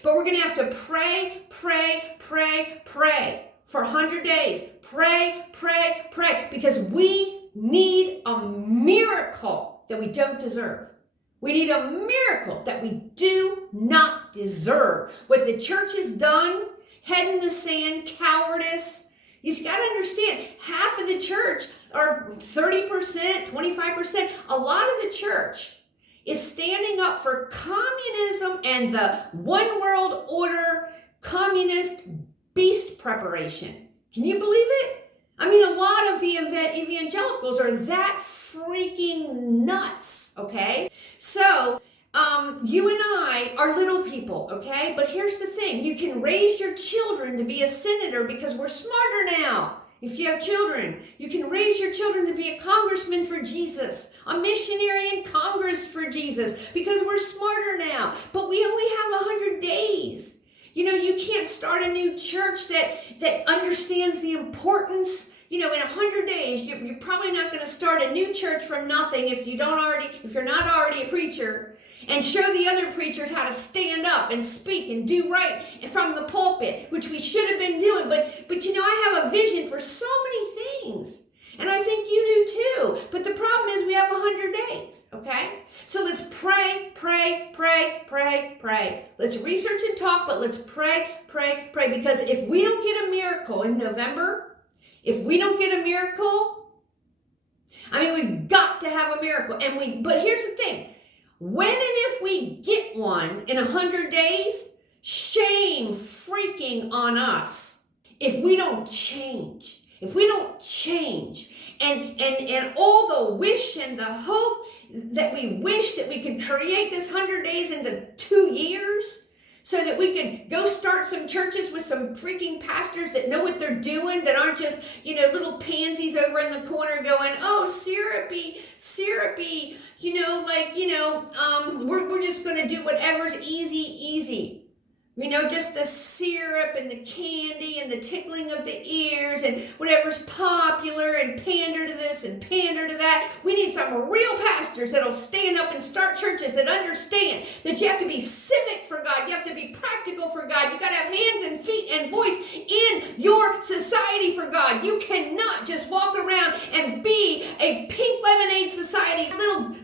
But we're going to have to pray for 100 days. Pray, because we need a miracle that we don't deserve. We need a miracle that we do not deserve. What the church has done, head in the sand, cowardice. You've got to understand, half of the church, or 30%, 25%, a lot of the church is standing up for communism and the one world order communist beast preparation. Can you believe it? I mean, a lot of the evangelicals are that freaking nuts, okay? So, you and I are little people, okay? But here's the thing. You can raise your children to be a senator because we're smarter now. If you have children, you can raise your children to be a congressman for Jesus, a missionary in Congress for Jesus, because we're smarter now. But we only have 100 days. You know, you can't start a new church that understands the importance. You know, in 100 days, you're probably not going to start a new church from nothing if you're not already a preacher, and show the other preachers how to stand up and speak and do right from the pulpit, which we should have been doing. But you know, I have a vision for so many things, and I think you do too. But the problem is we have 100 days, okay? So let's pray. Let's research and talk, but let's pray, because if we don't get a miracle in November, if we don't get a miracle, I mean, we've got to have a miracle. But here's the thing. When and if we get one in 100 days, shame freaking on us if we don't change. If we don't change. And all the wish and the hope that we wish that we could create this 100 days into 2 years, so that we could go start some churches with some freaking pastors that know what they're doing, that aren't just, you know, little pansies over in the corner going, oh, syrupy, you know, like, you know, we're just going to do whatever's easy. You know, just the syrup and the candy and the tickling of the ears and whatever's popular, and pander to this and pander to that. We need some real pastors that'll stand up and start churches that understand that you have to be civic for God. You have to be practical for God. You got to have hands and feet and voice in your society for God. You cannot just walk around and be a pink lemonade society,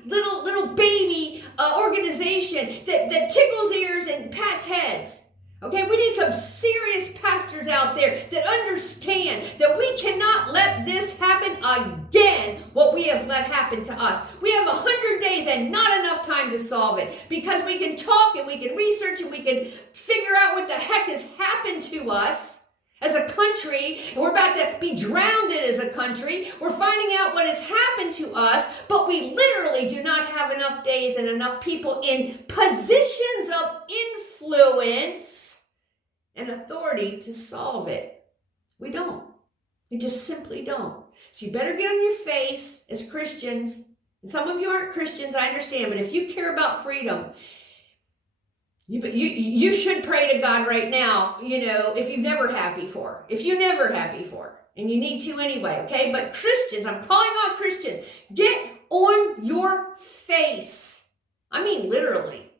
little baby organization that tickles ears and pats heads. Okay, we need some serious pastors out there that understand that we cannot let this happen again, what we have let happen to us. We have 100 days and not enough time to solve it, because we can talk and we can research and we can figure out what the heck has happened to us as a country, and we're about to be drowned as a country. We're finding out what has happened to us, but we literally do not have enough days and enough people in positions of influence and authority to solve it. We don't. We just simply don't. So you better get on your face as Christians. And some of you aren't Christians, I understand, but if you care about freedom, you should pray to God right now, you know, if you've never had before. If you never had before, and you need to anyway, okay? But Christians, I'm calling on Christians, get on your face. I mean, literally.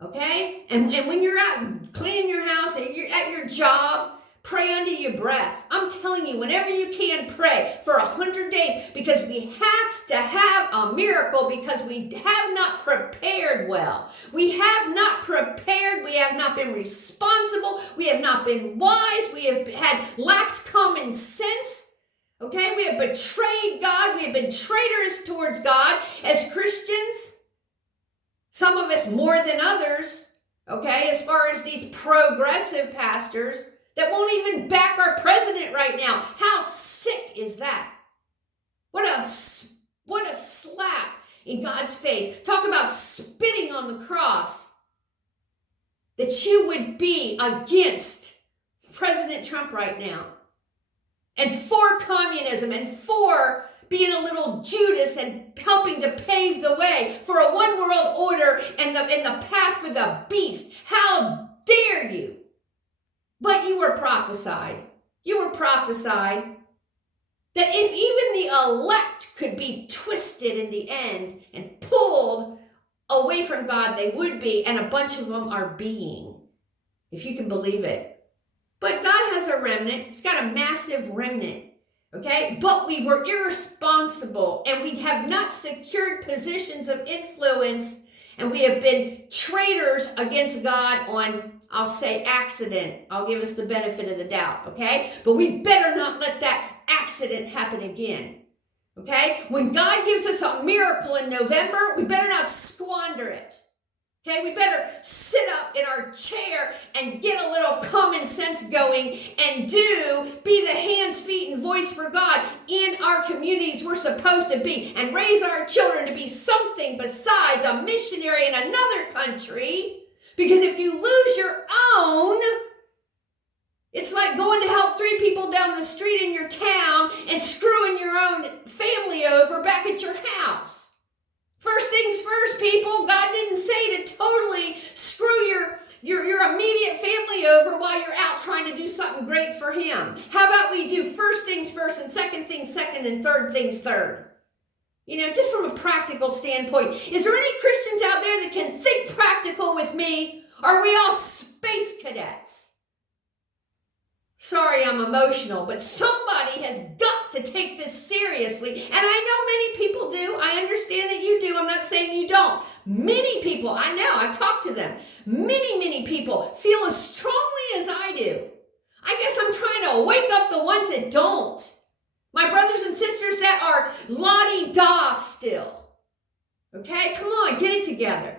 Okay? And when you're out cleaning your house and you're at your job, pray under your breath. I'm telling you, whenever you can, pray for 100 days, because we have to have a miracle, because we have not prepared well. We have not prepared. We have not been responsible. We have not been wise. We have lacked common sense. Okay? We have betrayed God. We have been traitors towards God as Christians. Some of us more than others, okay, as far as these progressive pastors that won't even back our president right now. How sick is that? What a slap in God's face. Talk about spitting on the cross. That you would be against President Trump right now, and for communism, and for being a little Judas and helping to pave the way for a one world order and the path for the beast. How dare you? But you were prophesied. You were prophesied that if even the elect could be twisted in the end and pulled away from God, they would be, and a bunch of them are being. if you can believe it. But God has a remnant. He's got a massive remnant. Okay? But we were irresponsible, and we have not secured positions of influence, and we have been traitors against God on, I'll say, accident. I'll give us the benefit of the doubt. Okay? But we better not let that accident happen again. Okay? When God gives us a miracle in November, we better not squander it. Okay, we better sit up in our chair and get a little common sense going and be the hands, feet, and voice for God in our communities we're supposed to be, and raise our children to be something besides a missionary in another country. Because if you lose your own, it's like going to help 3 people down the street in your town and screwing your own family over back at your house. First things first, people. God didn't say to totally screw your immediate family over while you're out trying to do something great for Him. How about we do first things first, and second things second, and third things third? Just from a practical standpoint. Is there any Christians out there that can think practical with me? Or are we all space cadets? Sorry, I'm emotional, but somebody has got to take this seriously. And I know many people do. I understand that you do. I'm not saying you don't. Many people, I know, I've talked to them. Many people feel as strongly as I do. I guess I'm trying to wake up the ones that don't. My brothers and sisters that are la-di-da still. Okay, come on, get it together.